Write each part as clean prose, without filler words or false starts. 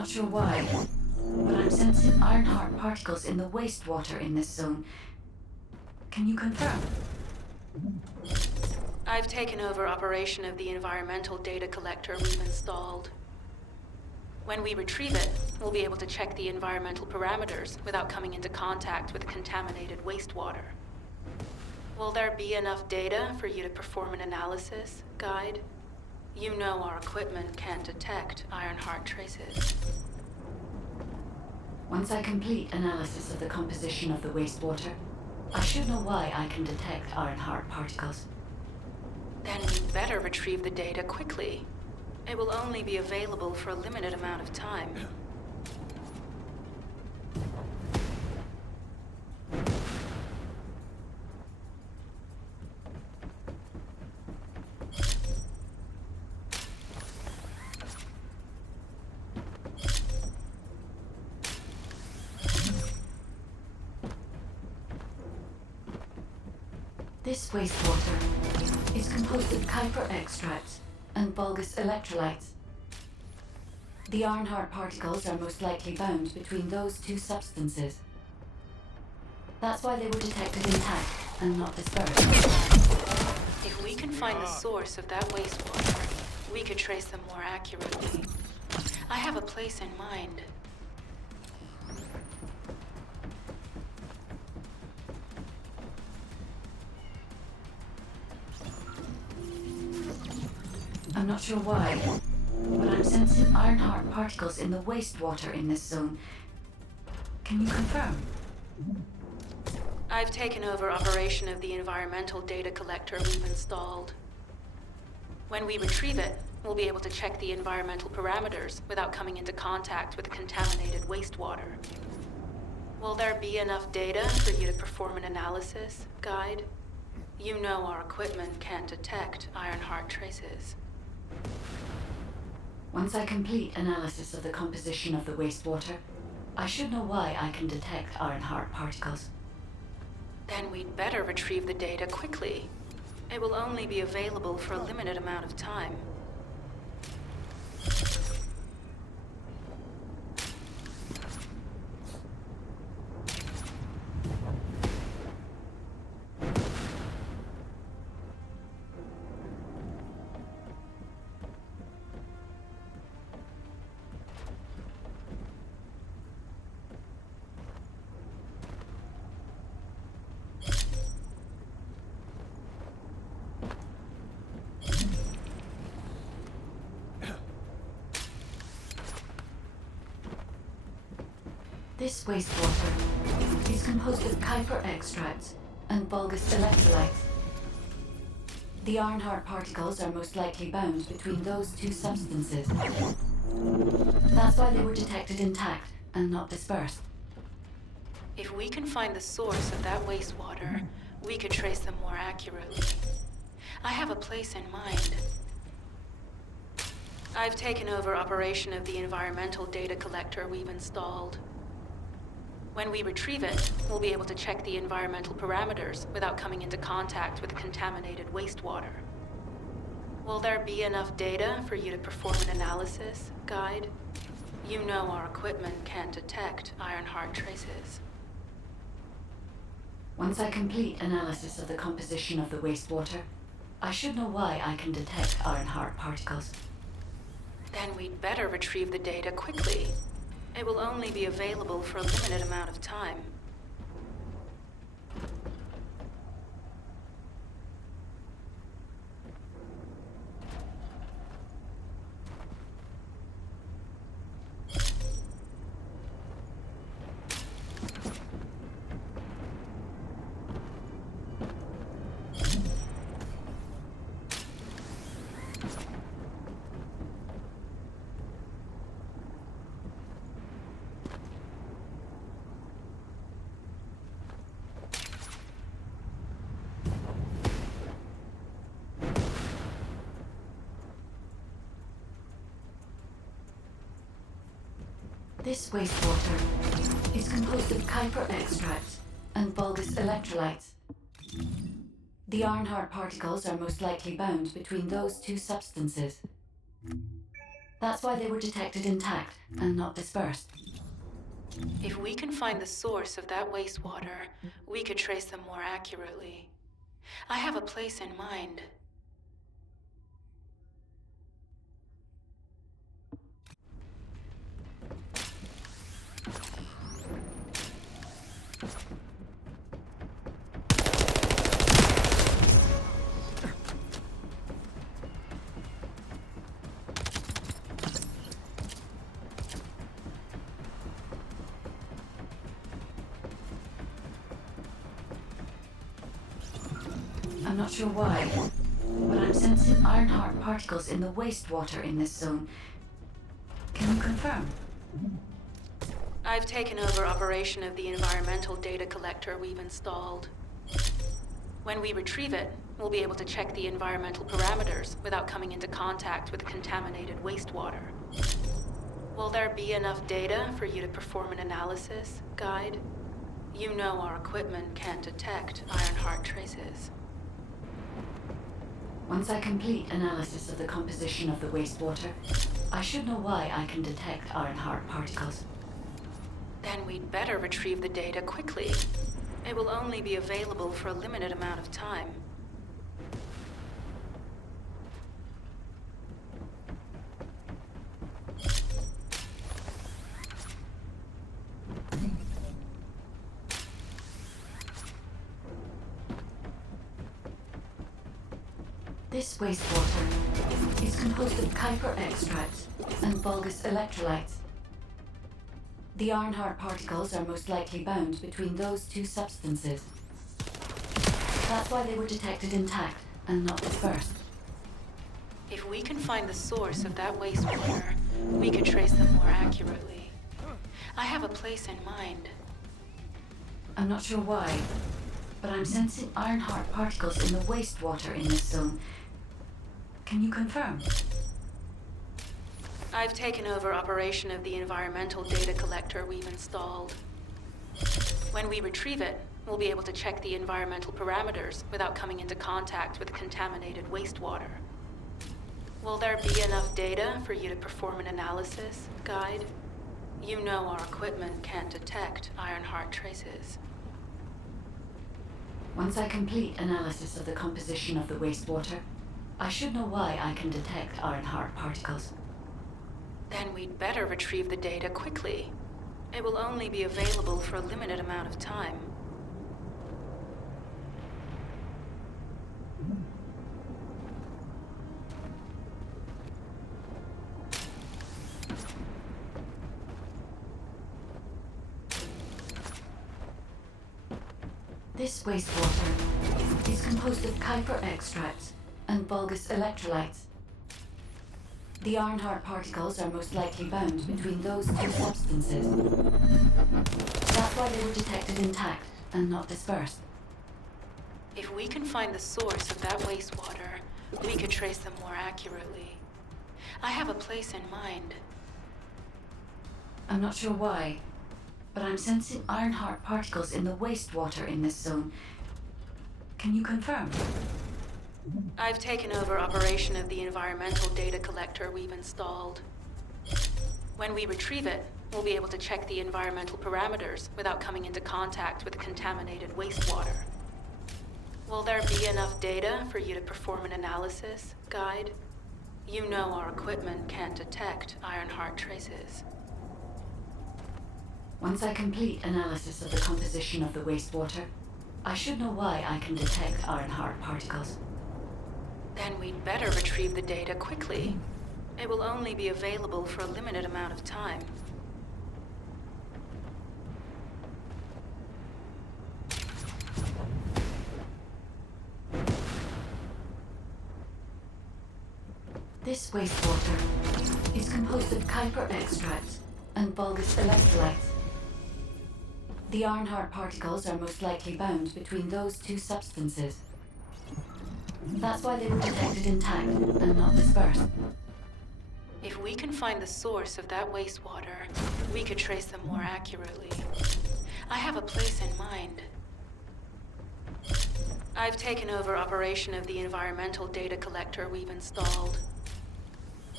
not sure why, but I'm sensing iron-heart particles in the wastewater in this zone. Can you confirm? I've taken over operation of the environmental data collector we've installed. When we retrieve it, we'll be able to check the environmental parameters without coming into contact with contaminated wastewater. Will there be enough data for you to perform an analysis, Guide? You know our equipment can't detect Ironheart traces. Once I complete analysis of the composition of the wastewater, I should know why I can detect iron-heart particles. Then you'd better retrieve the data quickly. It will only be available for a limited amount of time. This wastewater is composed of Kuiper extracts and bulgus electrolytes. The iron-heart particles are most likely bound between those two substances. That's why they were detected intact and not dispersed. If we can find the source of that wastewater, we could trace them more accurately. I have a place in mind. I'm not sure why, but I'm sensing iron-heart particles in the wastewater in this zone. Can you confirm? I've taken over operation of the environmental data collector we've installed. When we retrieve it, we'll be able to check the environmental parameters without coming into contact with contaminated wastewater. Will there be enough data for you to perform an analysis, Guide? You know our equipment can't detect Ironheart traces. Once I complete analysis of the composition of the wastewater, I should know why I can detect iron-heart particles. Then we'd better retrieve the data quickly. It will only be available for a limited amount of time. This wastewater is composed of Kuiper extracts and bulgus electrolytes. The iron-heart particles are most likely bound between those two substances. That's why they were detected intact and not dispersed. If we can find the source of that wastewater, we could trace them more accurately. I have a place in mind. I've taken over operation of the environmental data collector we've installed. When we retrieve it, we'll be able to check the environmental parameters without coming into contact with contaminated wastewater. Will there be enough data for you to perform an analysis, Guide? You know our equipment can't detect Ironheart traces. Once I complete analysis of the composition of the wastewater, I should know why I can detect iron-heart particles. Then we'd better retrieve the data quickly. It will only be available for a limited amount of time. This wastewater is composed of Kuiper extracts and bulgus electrolytes. The iron-heart particles are most likely bound between those two substances. That's why they were detected intact and not dispersed. If we can find the source of that wastewater, we could trace them more accurately. I have a place in mind. I'm not sure why, but I'm sensing Ironheart particles in the wastewater in this zone. Can you confirm? I've taken over operation of the environmental data collector we've installed. When we retrieve it, we'll be able to check the environmental parameters without coming into contact with contaminated wastewater. Will there be enough data for you to perform an analysis, Guide? You know our equipment can't detect Ironheart traces. Once I complete analysis of the composition of the wastewater, I should know why I can detect Ironheart particles. Then we'd better retrieve the data quickly. It will only be available for a limited amount of time. This wastewater is composed of Kuiper extracts and bulgus electrolytes. The Ironheart particles are most likely bound between those two substances. That's why they were detected intact and not dispersed. If we can find the source of that wastewater, we could trace them more accurately. I have a place in mind. I'm not sure why, but I'm sensing Ironheart particles in the wastewater in this zone. Can you confirm? I've taken over operation of the environmental data collector we've installed. When we retrieve it, we'll be able to check the environmental parameters without coming into contact with contaminated wastewater. Will there be enough data for you to perform an analysis, Guide? You know our equipment can't detect Ironheart traces. Once I complete analysis of the composition of the wastewater, I should know why I can detect Ironheart particles. Then we'd better retrieve the data quickly. It will only be available for a limited amount of time. This wastewater is composed of Kuiper extracts and bulgus electrolytes. The Ironheart particles are most likely bound between those two substances. That's why they were detected intact and not dispersed. If we can find the source of that wastewater, we could trace them more accurately. I have a place in mind. I'm not sure why, but I'm sensing Ironheart particles in the wastewater in this zone. Can you confirm? I've taken over operation of the environmental data collector we've installed. When we retrieve it, we'll be able to check the environmental parameters without coming into contact with contaminated wastewater. Will there be enough data for you to perform an analysis, Guide? You know our equipment can't detect Ironheart traces. Once I complete analysis of the composition of the wastewater, I should know why I can detect Ironheart particles. Then we'd better retrieve the data quickly. It will only be available for a limited amount of time. This wastewater is composed of Kuiper extracts and bulgus electrolytes. The Ironheart particles are most likely bound between those two substances. That's why they were detected intact and not dispersed. If we can find the source of that wastewater, we could trace them more accurately. I have a place in mind. I've taken over operation of the environmental data collector we've installed.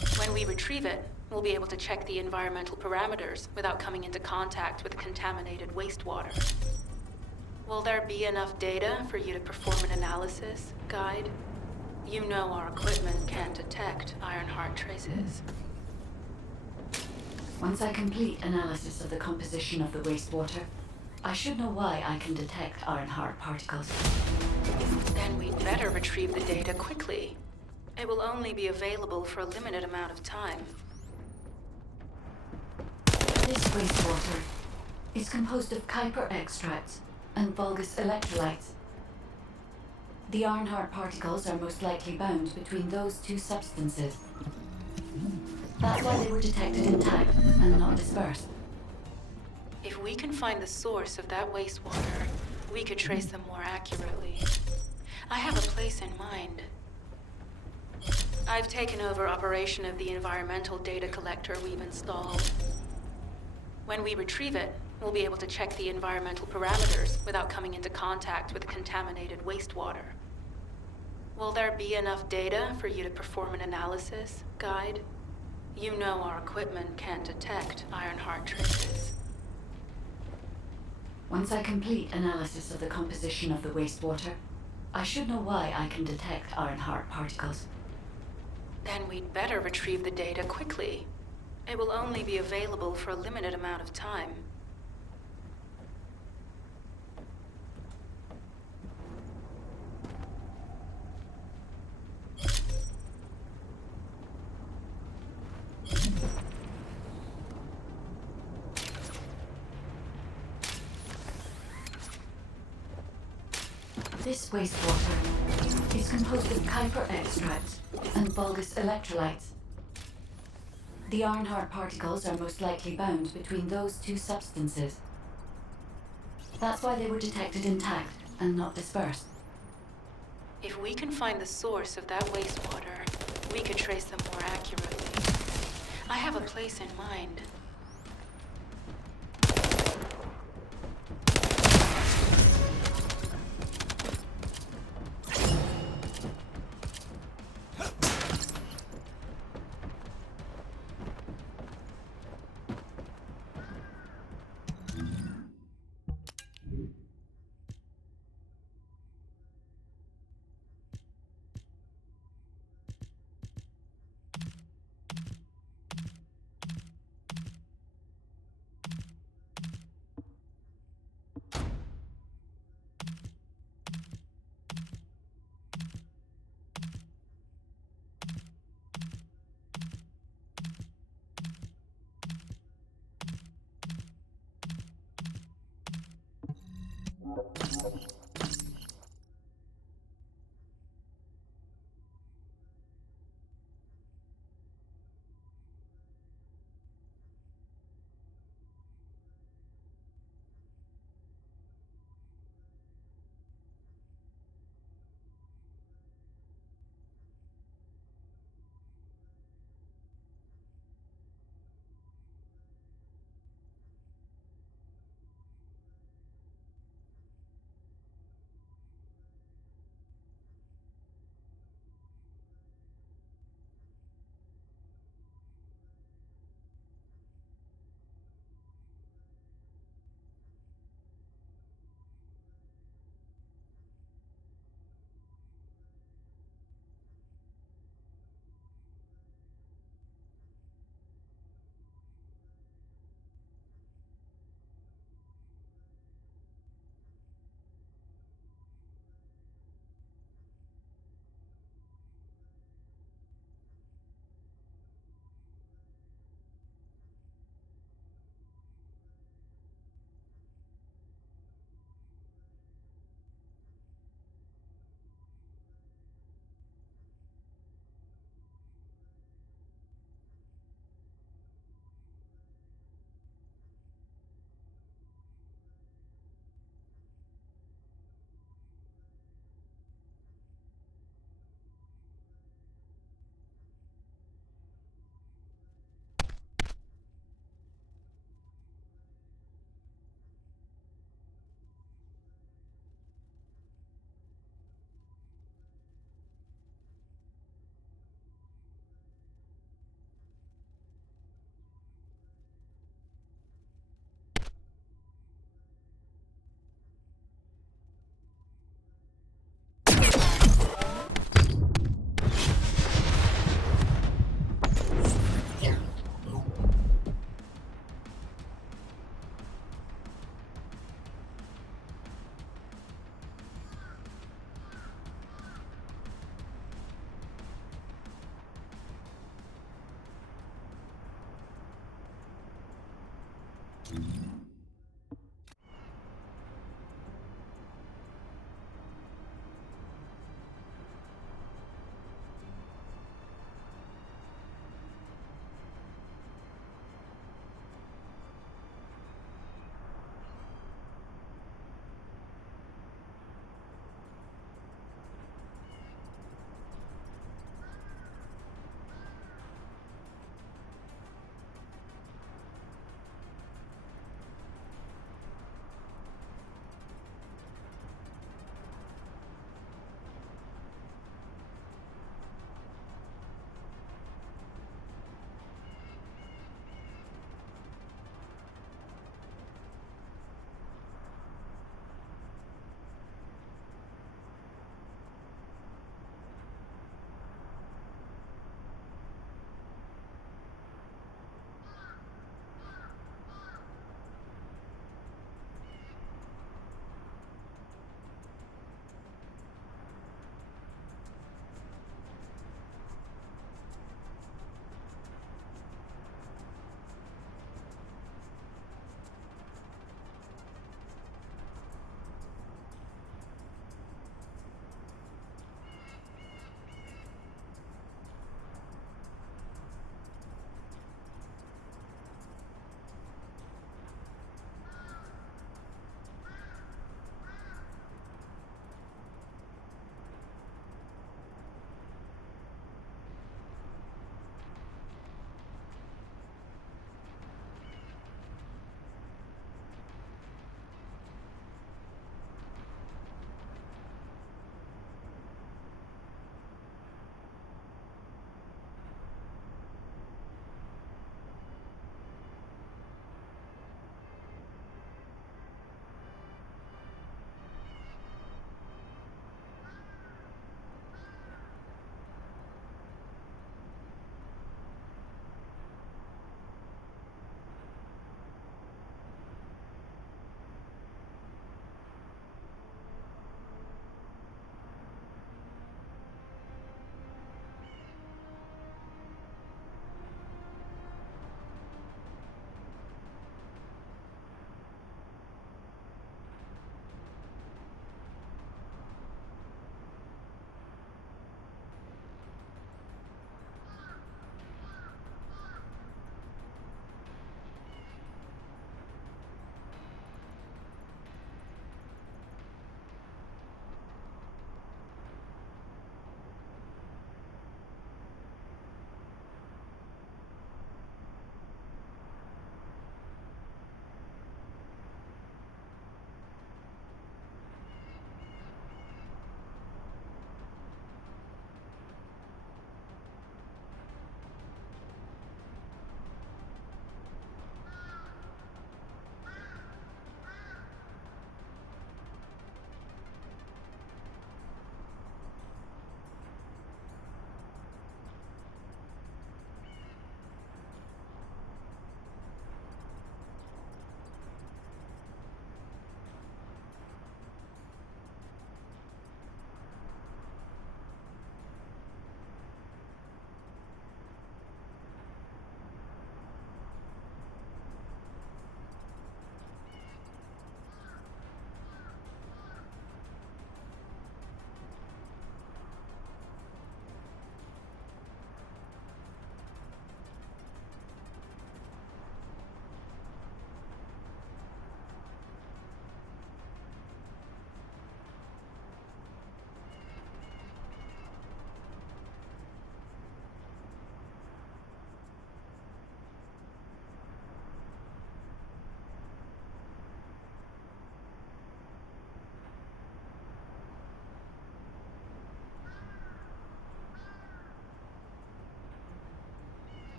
When we retrieve it, we'll be able to check the environmental parameters without coming into contact with contaminated wastewater. Will there be enough data for you to perform an analysis, Guide? You know our equipment can't detect Ironheart traces. Once I complete analysis of the composition of the wastewater, I should know why I can detect Ironheart particles. Then we'd better retrieve the data quickly. It will only be available for a limited amount of time. This wastewater is composed of Kuiper extracts and bulgus electrolytes. The Ironheart particles are most likely bound between those two substances. That's why they were detected intact and not dispersed. If we can find the source of that wastewater, we could trace them more accurately. I have a place in mind. I've taken over operation of the environmental data collector we've installed. When we retrieve it, we'll be able to check the environmental parameters without coming into contact with contaminated wastewater. Will there be enough data for you to perform an analysis, Guide? You know our equipment can't detect Ironheart traces. Once I complete analysis of the composition of the wastewater, I should know why I can detect Ironheart particles. Then we'd better retrieve the data quickly. It will only be available for a limited amount of time. This wastewater is composed of Kuiper extracts and bulgus electrolytes. The Ironheart particles are most likely bound between those two substances. That's why they were detected intact and not dispersed. If we can find the source of that wastewater, we could trace them more accurately. I have a place in mind.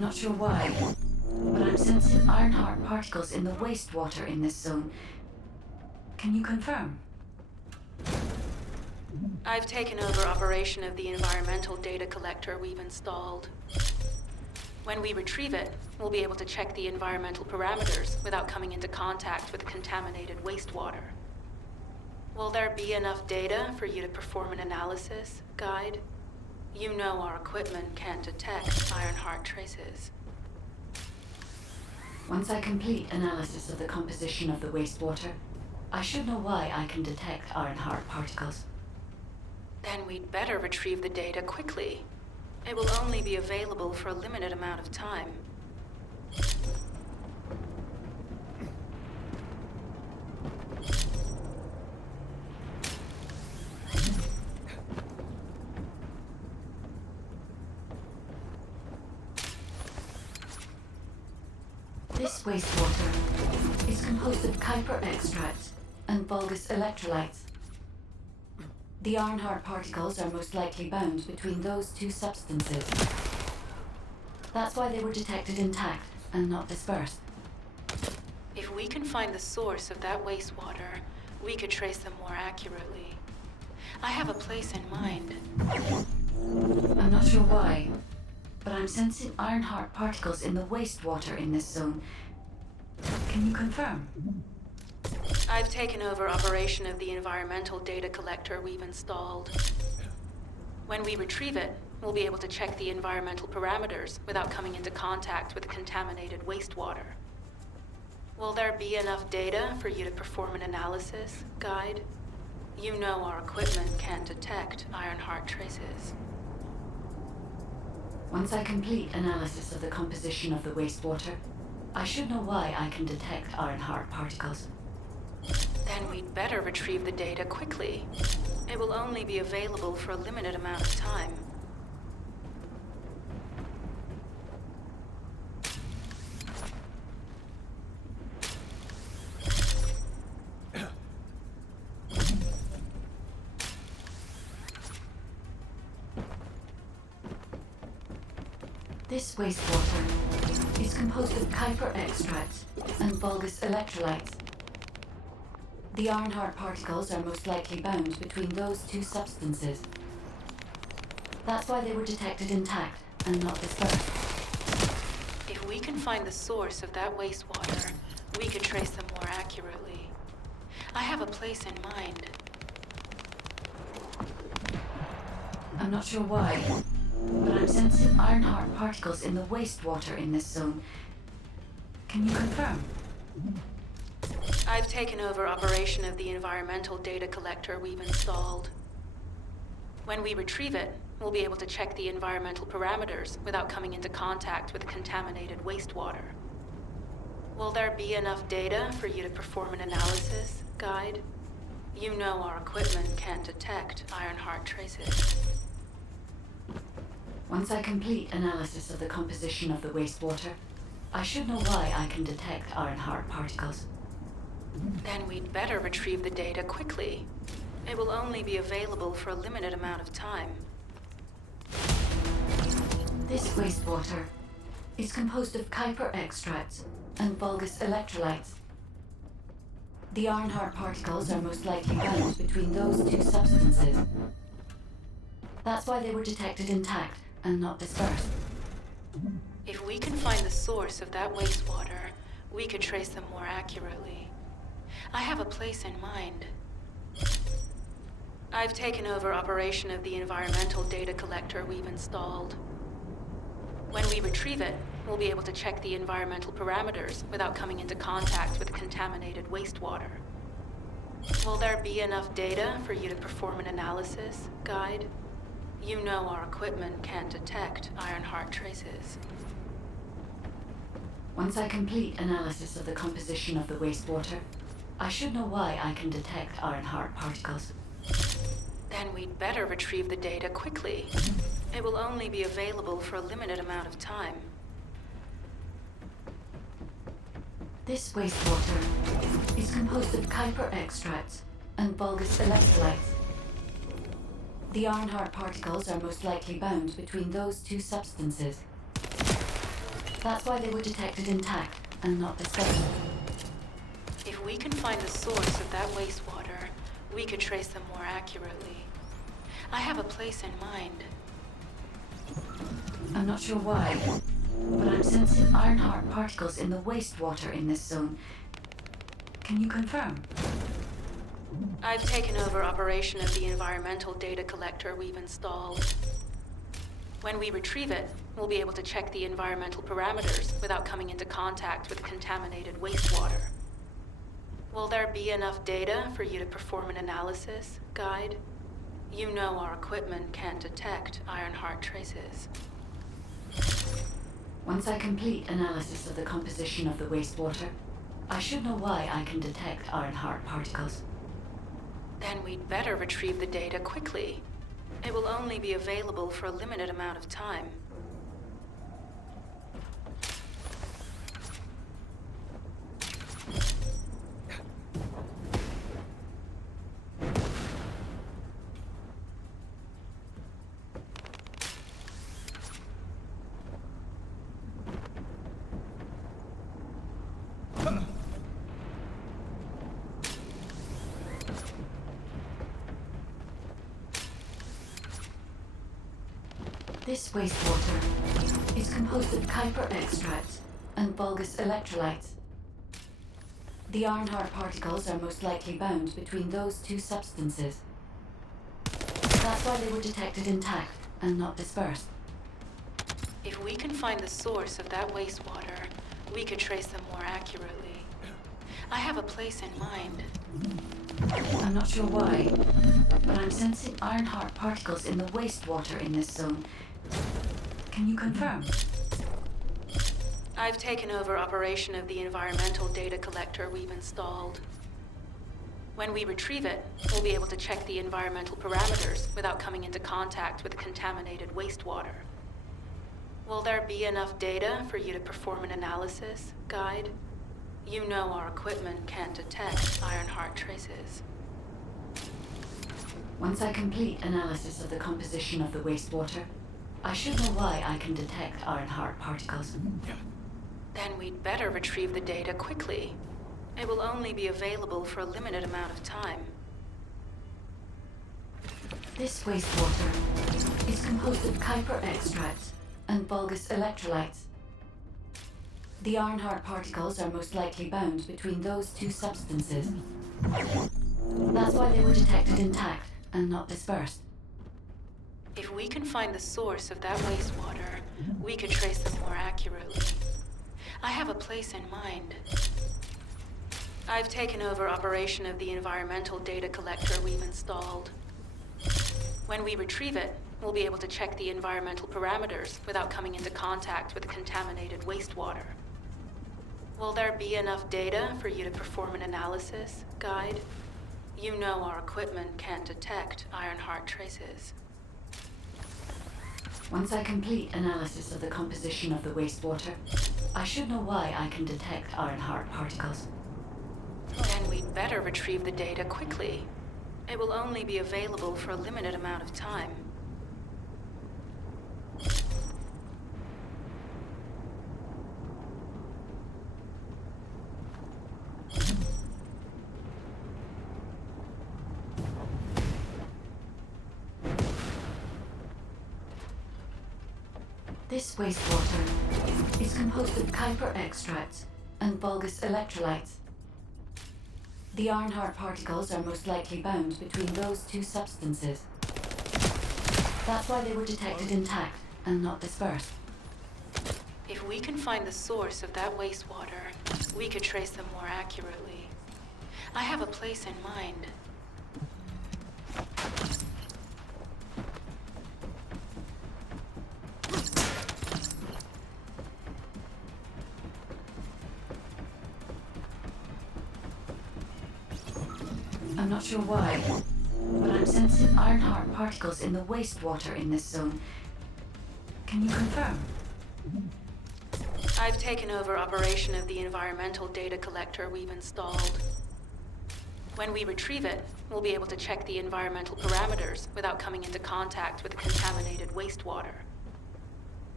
I'm not sure why, but I'm sensing Ironheart particles in the wastewater in this zone. Can you confirm? I've taken over operation of the environmental data collector we've installed. When we retrieve it, we'll be able to check the environmental parameters without coming into contact with contaminated wastewater. Will there be enough data for you to perform an analysis, Guide? You know our equipment can't detect Ironheart traces. Once I complete analysis of the composition of the wastewater, I should know why I can detect Ironheart particles. Then we'd better retrieve the data quickly. It will only be available for a limited amount of time. This wastewater is composed of Kuiper extracts and bulgus electrolytes. The Ironheart particles are most likely bound between those two substances. That's why they were detected intact and not dispersed. If we can find the source of that wastewater, we could trace them more accurately. I have a place in mind. I'm not sure why, but I'm sensing Ironheart particles in the wastewater in this zone. Can you confirm? I've taken over operation of the environmental data collector we've installed. When we retrieve it, we'll be able to check the environmental parameters without coming into contact with contaminated wastewater. Will there be enough data for you to perform an analysis, Guide? You know our equipment can't detect Ironheart traces. Once I complete analysis of the composition of the wastewater, I should know why I can detect Ironheart particles. Then we'd better retrieve the data quickly. It will only be available for a limited amount of time. This wastewater is composed of Kuiper extracts and bulgus electrolytes. The Ironheart particles are most likely bound between those two substances. That's why they were detected intact and not dispersed. If we can find the source of that wastewater, we could trace them more accurately. I have a place in mind. I'm not sure why, but I'm sensing Ironheart particles in the wastewater in this zone. Can you confirm? I've taken over operation of the environmental data collector we've installed. When we retrieve it, we'll be able to check the environmental parameters without coming into contact with contaminated wastewater. Will there be enough data for you to perform an analysis, Guide? You know our equipment can't detect Ironheart traces. Once I complete analysis of the composition of the wastewater, I should know why I can detect Ironheart particles. Then we'd better retrieve the data quickly. It will only be available for a limited amount of time. This wastewater is composed of Kuiper extracts and bulgus electrolytes. The Ironheart particles are most likely bound between those two substances. That's why they were detected intact and not dispersed. If we can find the source of that wastewater, we could trace them more accurately. I have a place in mind. I've taken over operation of the environmental data collector we've installed. When we retrieve it, we'll be able to check the environmental parameters without coming into contact with contaminated wastewater. Will there be enough data for you to perform an analysis, Guide? You know our equipment can't detect Ironheart traces. Once I complete analysis of the composition of the wastewater, I should know why I can detect Ironheart particles. Then we'd better retrieve the data quickly. It will only be available for a limited amount of time. This wastewater is composed of Kuiper extracts and bulgus electrolytes. The Ironheart particles are most likely bound between those two substances. That's why they were detected intact and not dispersed. If we can find the source of that wastewater, we could trace them more accurately. I have a place in mind. I'm not sure why, but I'm sensing Ironheart particles in the wastewater in this zone. Can you confirm? I've taken over operation of the environmental data collector we've installed. When we retrieve it, we'll be able to check the environmental parameters without coming into contact with contaminated wastewater. Will there be enough data for you to perform an analysis, Guide? You know our equipment can't detect Ironheart traces. Once I complete analysis of the composition of the wastewater, I should know why I can detect Ironheart particles. Then we'd better retrieve the data quickly. It will only be available for a limited amount of time. This wastewater is composed of Kuiper extracts and bulgus electrolytes. The Ironheart particles are most likely bound between those two substances. That's why they were detected intact and not dispersed. If we can find the source of that wastewater, we could trace them more accurately. I have a place in mind. I'm not sure why, but I'm sensing Ironheart particles in the wastewater in this zone. Can you confirm? I've taken over operation of the environmental data collector we've installed. When we retrieve it, we'll be able to check the environmental parameters without coming into contact with contaminated wastewater. Will there be enough data for you to perform an analysis, Guide? You know our equipment can't detect Ironheart traces. Once I complete analysis of the composition of the wastewater, I should know why I can detect Ironheart particles. Then we'd better retrieve the data quickly. It will only be available for a limited amount of time. This wastewater is composed of Kuiper extracts and bulgus electrolytes. The Ironheart particles are most likely bound between those two substances. That's why they were detected intact and not dispersed. If we can find the source of that wastewater, we could trace them more accurately. I have a place in mind. I've taken over operation of the environmental data collector we've installed. When we retrieve it, we'll be able to check the environmental parameters without coming into contact with contaminated wastewater. Will there be enough data for you to perform an analysis, Guide? You know our equipment can't detect Ironheart traces. Once I complete analysis of the composition of the wastewater, I should know why I can detect Ironheart particles. Then we'd better retrieve the data quickly. It will only be available for a limited amount of time. This wastewater is composed of Kuiper extracts and bulgus electrolytes. The Ironheart particles are most likely bound between those two substances. That's why they were detected intact and not dispersed. If we can find the source of that wastewater, we could trace them more accurately. I have a place in mind. I'm not sure why, but I'm sensing Ironheart particles in the wastewater in this zone. Can you confirm? I've taken over operation of the environmental data collector we've installed. When we retrieve it, we'll be able to check the environmental parameters without coming into contact with contaminated wastewater.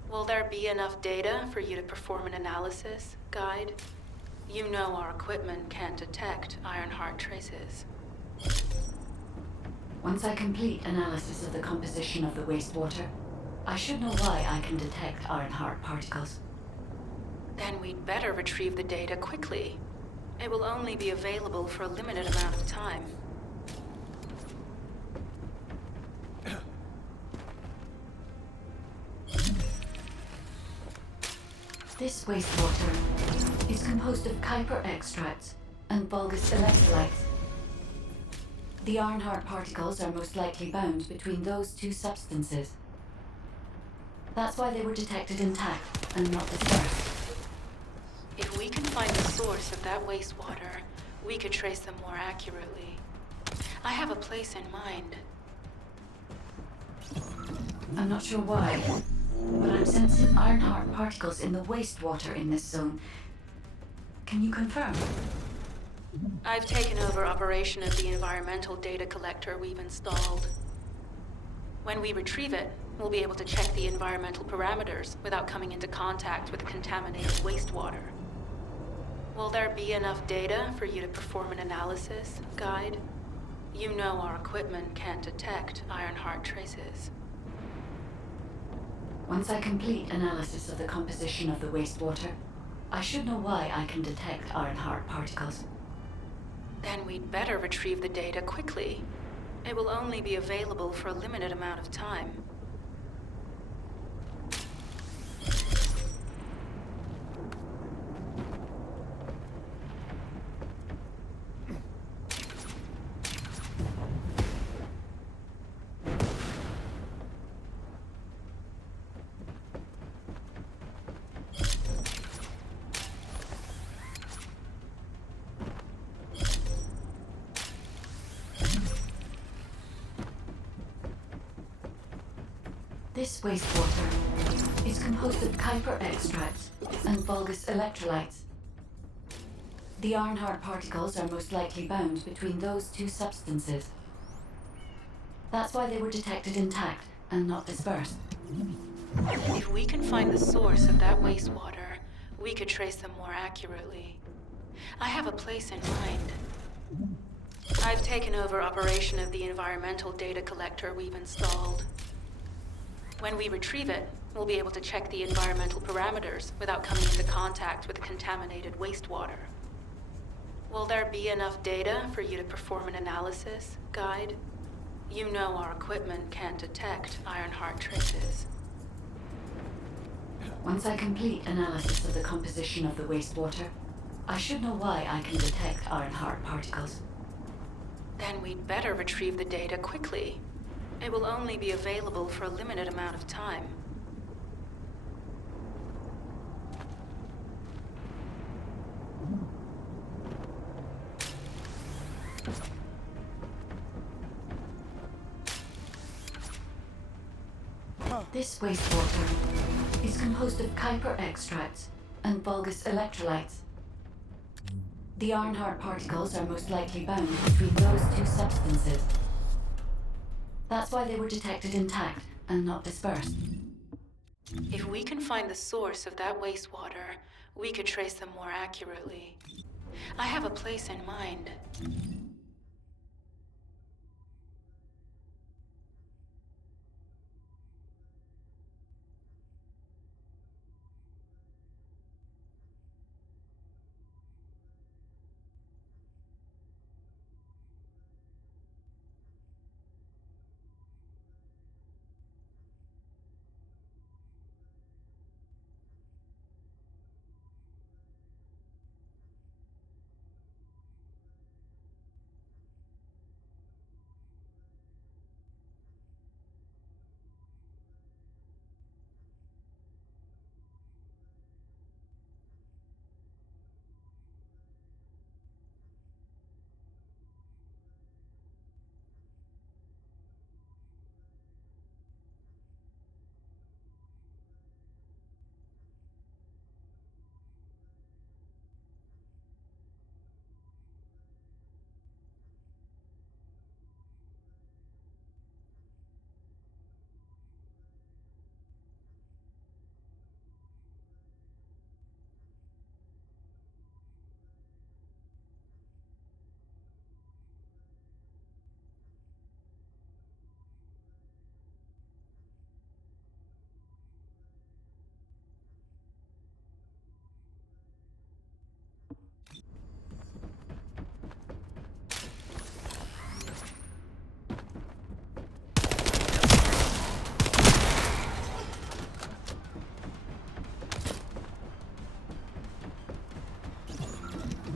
Will there be enough data for you to perform an analysis, Guide? You know our equipment can't detect Ironheart traces. Once I complete analysis of the composition of the wastewater, I should know why I can detect Ironheart particles. Then we'd better retrieve the data quickly. It will only be available for a limited amount of time. This wastewater is composed of Kuiper extracts and bulgus electrolytes. The Ironheart particles are most likely bound between those two substances. That's why they were detected intact and not dispersed. If we can find the source of that wastewater, we could trace them more accurately. I have a place in mind. I'm not sure why, but I'm sensing Ironheart particles in the wastewater in this zone. Can you confirm? I've taken over operation of the environmental data collector we've installed. When we retrieve it, we'll be able to check the environmental parameters without coming into contact with contaminated wastewater. Will there be enough data for you to perform an analysis, Guide? You know our equipment can't detect Ironheart traces. Once I complete analysis of the composition of the wastewater, I should know why I can detect Ironheart particles. Then we'd better retrieve the data quickly. It will only be available for a limited amount of time. This wastewater is composed of Kuiper extracts and bulgus electrolytes. The Ironheart particles are most likely bound between those two substances. That's why they were detected intact and not dispersed. If we can find the source of that wastewater, we could trace them more accurately. I have a place in mind. I've taken over operation of the environmental data collector we've installed. When we retrieve it, we'll be able to check the environmental parameters without coming into contact with contaminated wastewater. Will there be enough data for you to perform an analysis, Guide? You know our equipment can't detect Ironheart traces. Once I complete analysis of the composition of the wastewater, I should know why I can detect Ironheart particles. Then we'd better retrieve the data quickly. It will only be available for a limited amount of time. This wastewater is composed of Kuiper extracts and bulgus electrolytes. The Ironheart particles are most likely bound between those two substances. That's why they were detected intact and not dispersed. If we can find the source of that wastewater, we could trace them more accurately. I have a place in mind.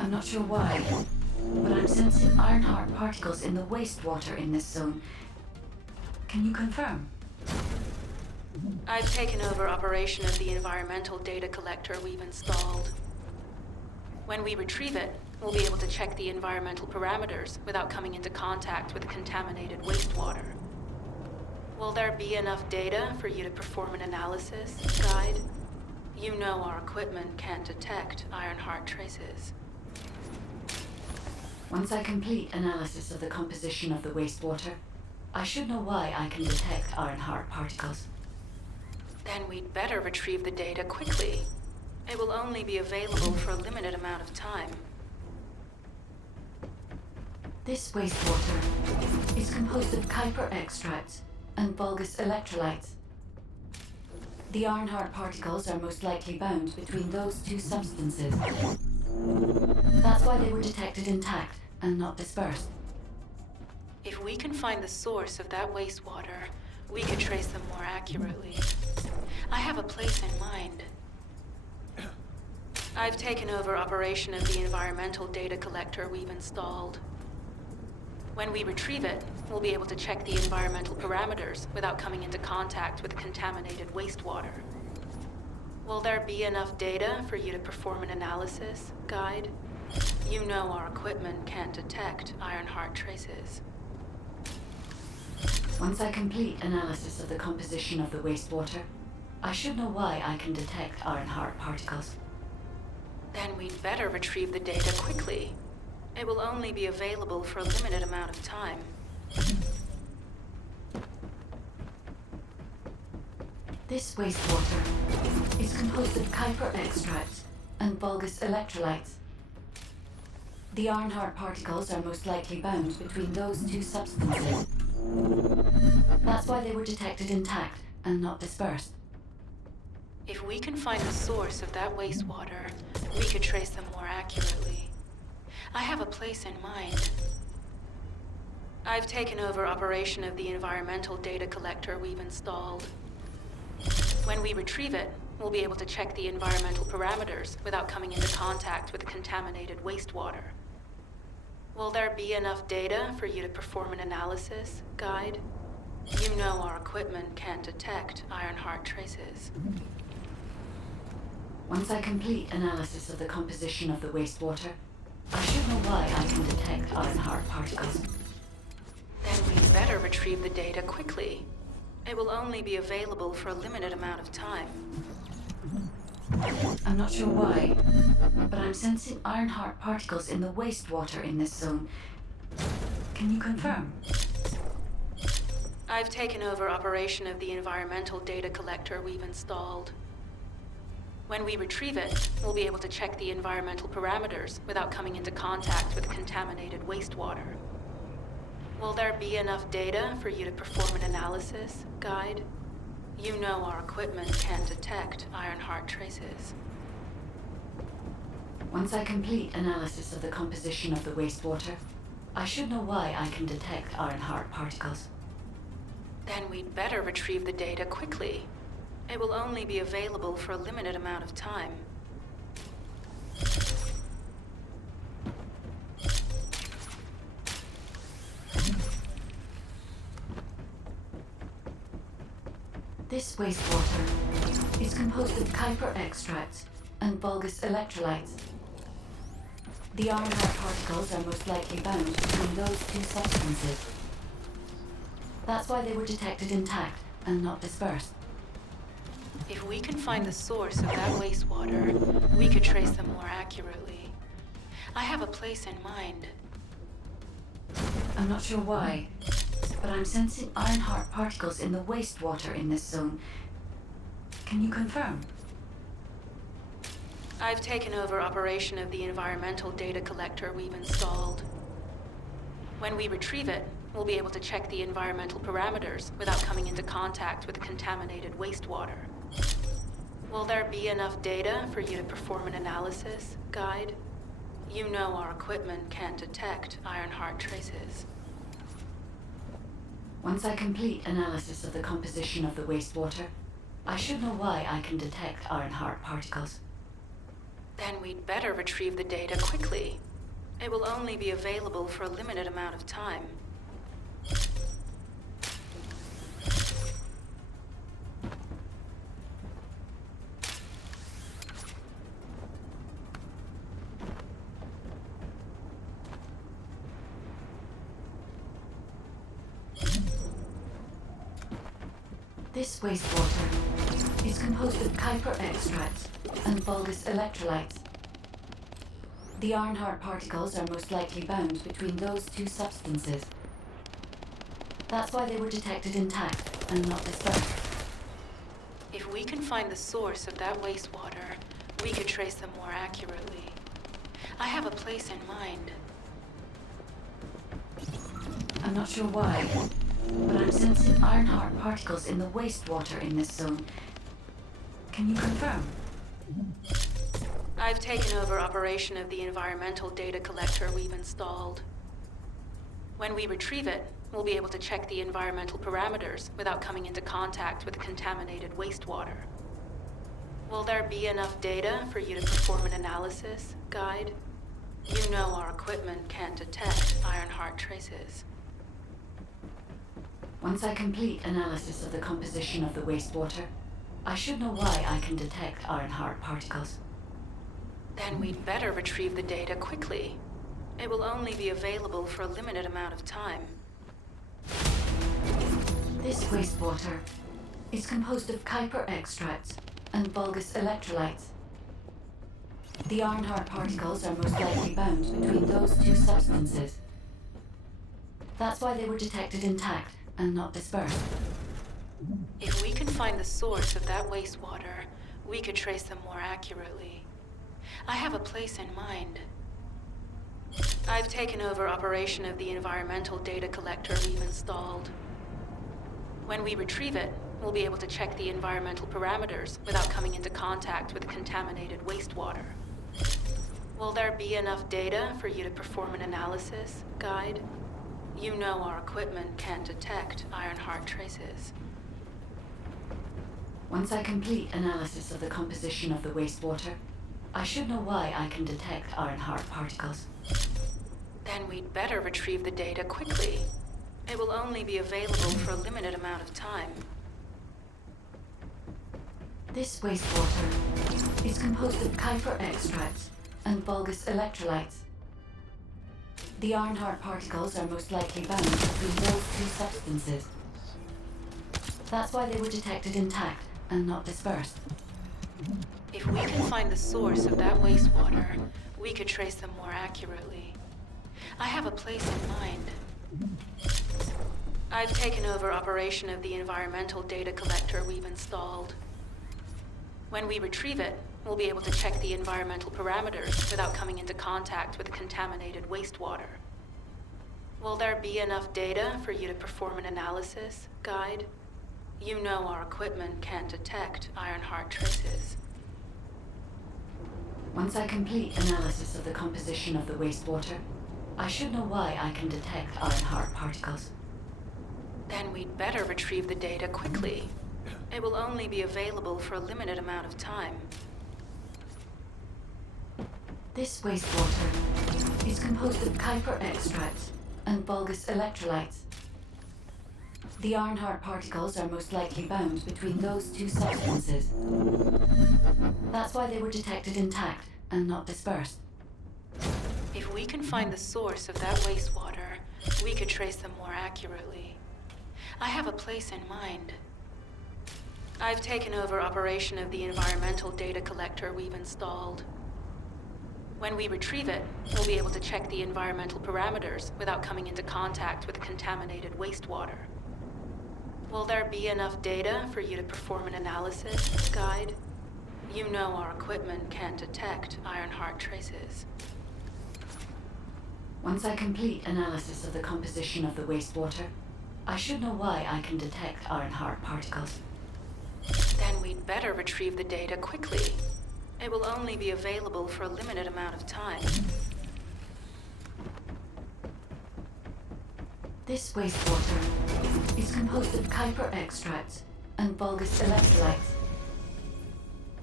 I'm not sure why, but I'm sensing Ironheart particles in the wastewater in this zone. Can you confirm? I've taken over operation of the environmental data collector we've installed. When we retrieve it, we'll be able to check the environmental parameters without coming into contact with contaminated wastewater. Will there be enough data for you to perform an analysis, Guide? You know our equipment can't detect Ironheart traces. Once I complete analysis of the composition of the wastewater, I should know why I can detect Ironheart particles. Then we'd better retrieve the data quickly. It will only be available for a limited amount of time. This wastewater is composed of Kuiper extracts and bulgus electrolytes. The Ironheart particles are most likely bound between those two substances. That's why they were detected intact and not dispersed. If we can find the source of that wastewater, we could trace them more accurately. I have a place in mind. I've taken over operation of the environmental data collector we've installed. When we retrieve it, we'll be able to check the environmental parameters without coming into contact with contaminated wastewater. Will there be enough data for you to perform an analysis, Guide? You know our equipment can't detect Ironheart traces. Once I complete analysis of the composition of the wastewater, I should know why I can detect Ironheart particles. Then we'd better retrieve the data quickly. It will only be available for a limited amount of time. This wastewater is composed of Kuiper extracts and bulgus electrolytes. The Ironheart particles are most likely bound between those two substances. That's why they were detected intact and not dispersed. If we can find the source of that wastewater, we could trace them more accurately. I have a place in mind. I've taken over operation of the environmental data collector we've installed. When we retrieve it, we'll be able to check the environmental parameters without coming into contact with contaminated wastewater. Will there be enough data for you to perform an analysis, Guide? You know our equipment can't detect Ironheart traces. Once I complete analysis of the composition of the wastewater, I should know why I can detect Ironheart particles. Then we'd better retrieve the data quickly. It will only be available for a limited amount of time. I'm not sure why, but I'm sensing Ironheart particles in the wastewater in this zone. Can you confirm? I've taken over operation of the environmental data collector we've installed. When we retrieve it, we'll be able to check the environmental parameters without coming into contact with contaminated wastewater. Will there be enough data for you to perform an analysis, Guide? You know our equipment can't detect Ironheart traces. Once I complete analysis of the composition of the wastewater, I should know why I can detect Ironheart particles. Then we'd better retrieve the data quickly. It will only be available for a limited amount of time. This wastewater is composed of Kuiper extracts and bulgus electrolytes. The Ironheart particles are most likely bound between those two substances. That's why they were detected intact and not dispersed. If we can find the source of that wastewater, we could trace them more accurately. I have a place in mind. I'm not sure why, but I'm sensing Ironheart particles in the wastewater in this zone. Can you confirm? I've taken over operation of the environmental data collector we've installed. When we retrieve it, we'll be able to check the environmental parameters without coming into contact with contaminated wastewater. Will there be enough data for you to perform an analysis, Guide? You know our equipment can't detect Ironheart traces. Once I complete analysis of the composition of the wastewater, I should know why I can detect Ironheart particles. Then we'd better retrieve the data quickly. It will only be available for a limited amount of time. This wastewater is composed of Kuiper extracts and bulbous electrolytes. The Arnhart particles are most likely bound between those two substances. That's why they were detected intact and not dispersed. If we can find the source of that wastewater, we could trace them more accurately. I have a place in mind. I'm not sure why, but I'm sensing Arnhart particles in the wastewater in this zone. Can you confirm? I've taken over operation of the environmental data collector we've installed. When we retrieve it, we'll be able to check the environmental parameters without coming into contact with contaminated wastewater. Will there be enough data for you to perform an analysis, Guide? You know our equipment can't detect Ironheart traces. Once I complete analysis of the composition of the wastewater, I should know why I can detect Arnhart particles. Then we'd better retrieve the data quickly. It will only be available for a limited amount of time. This wastewater is composed of Kuiper extracts and bulbous electrolytes. The Arnhart particles are most likely bound between those two substances. That's why they were detected intact and not dispersed. If we can find the source of that wastewater, we could trace them more accurately. I have a place in mind. I've taken over operation of the environmental data collector we've installed. When we retrieve it, we'll be able to check the environmental parameters without coming into contact with contaminated wastewater. Will there be enough data for you to perform an analysis, Guide? You know our equipment can't detect Ironheart traces. Once I complete analysis of the composition of the wastewater, I should know why I can detect Arnhart particles. Then we'd better retrieve the data quickly. It will only be available for a limited amount of time. This wastewater is composed of Kuiper extracts and bulbous electrolytes. The Arnhart particles are most likely bound between those two substances. That's why they were detected intact and not dispersed. If we can find the source of that wastewater, we could trace them more accurately. I have a place in mind. I've taken over operation of the environmental data collector we've installed. When we retrieve it, we'll be able to check the environmental parameters without coming into contact with contaminated wastewater. Will there be enough data for you to perform an analysis, Guide? You know our equipment can't detect Ironheart traces. Once I complete analysis of the composition of the wastewater, I should know why I can detect Arnhart particles. Then we'd better retrieve the data quickly. It will only be available for a limited amount of time. This wastewater is composed of Kuiper extracts and bulbous electrolytes. The Arnhart particles are most likely bound between those two substances. That's why they were detected intact and not dispersed. If we can find the source of that wastewater, we could trace them more accurately. I have a place in mind. I've taken over operation of the environmental data collector we've installed. When we retrieve it, we'll be able to check the environmental parameters without coming into contact with contaminated wastewater. Will there be enough data for you to perform an analysis, Guide? You know our equipment can't detect Ironheart traces. Once I complete analysis of the composition of the wastewater, I should know why I can detect Arnhart particles. Then we'd better retrieve the data quickly. It will only be available for a limited amount of time. This wastewater is composed of Kuiper extracts and bulbous electrolytes.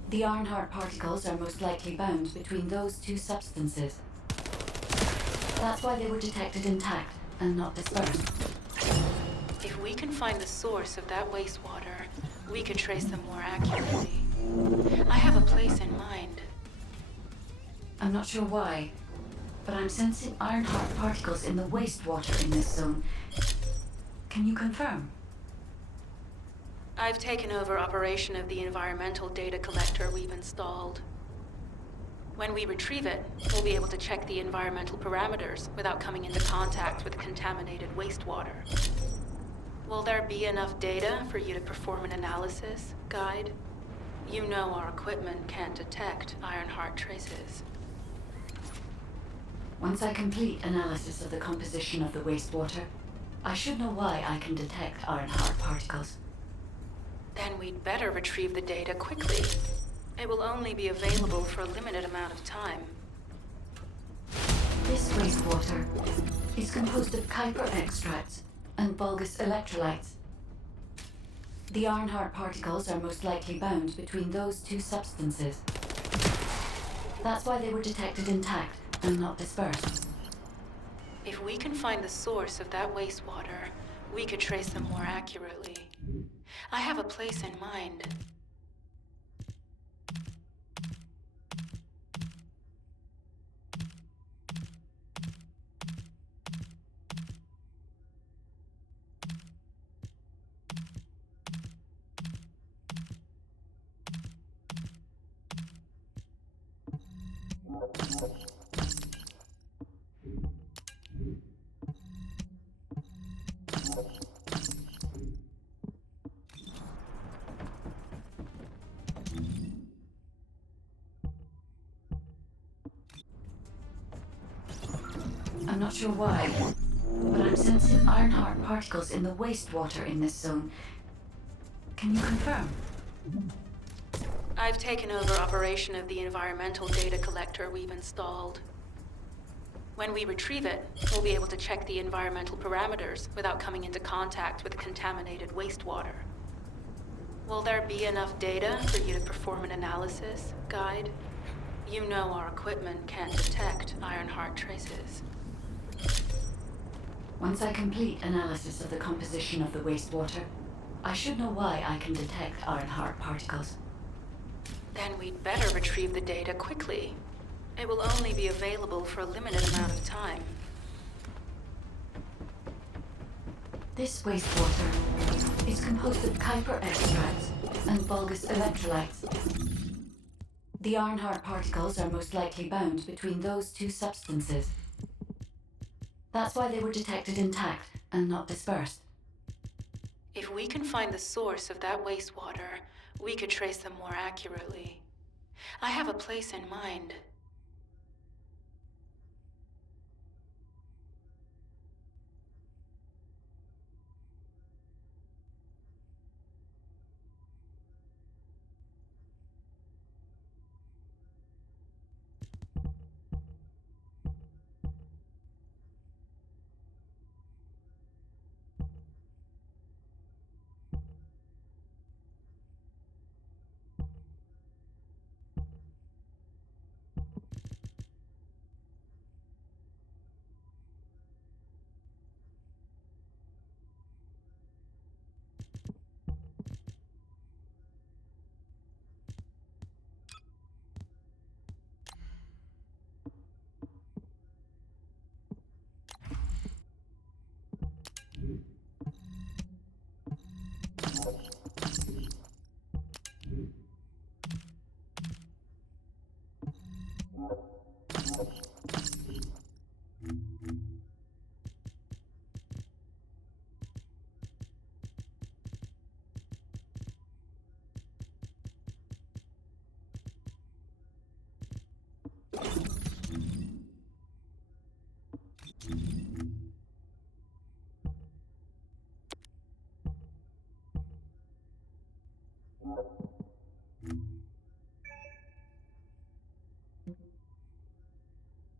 The Ironheart particles are most likely bound between those two substances. That's why they were detected intact and not dispersed. If we can find the source of that wastewater, we could trace them more accurately. I have a place in mind. I'm not sure why, but I'm sensing Ironheart particles in the wastewater in this zone. Can you confirm? I've taken over operation of the environmental data collector we've installed. When we retrieve it, we'll be able to check the environmental parameters without coming into contact with contaminated wastewater. Will there be enough data for you to perform an analysis, Guide? You know our equipment can't detect Ironheart traces. Once I complete analysis of the composition of the wastewater, I should know why I can detect Ironheart particles. Then we'd better retrieve the data quickly. It will only be available for a limited amount of time. This wastewater is composed of Kuiper extracts and bulgus electrolytes. The Ironheart particles are most likely bound between those two substances. That's why they were detected intact and not dispersed. If we can find the source of that wastewater, we could trace them more accurately. I have a place in mind. I'm not sure why, but I'm sensing Ironheart particles in the wastewater in this zone. Can you confirm? I've taken over operation of the environmental data collector we've installed. When we retrieve it, we'll be able to check the environmental parameters without coming into contact with contaminated wastewater. Will there be enough data for you to perform an analysis, Guide? You know our equipment can't detect Ironheart traces. Once I complete analysis of the composition of the wastewater, I should know why I can detect Ironheart particles. Then we'd better retrieve the data quickly. It will only be available for a limited amount of time. This wastewater is composed of Kuiper extracts and bulgus electrolytes. The Ironheart particles are most likely bound between those two substances. That's why they were detected intact and not dispersed. If we can find the source of that wastewater, we could trace them more accurately. I have a place in mind.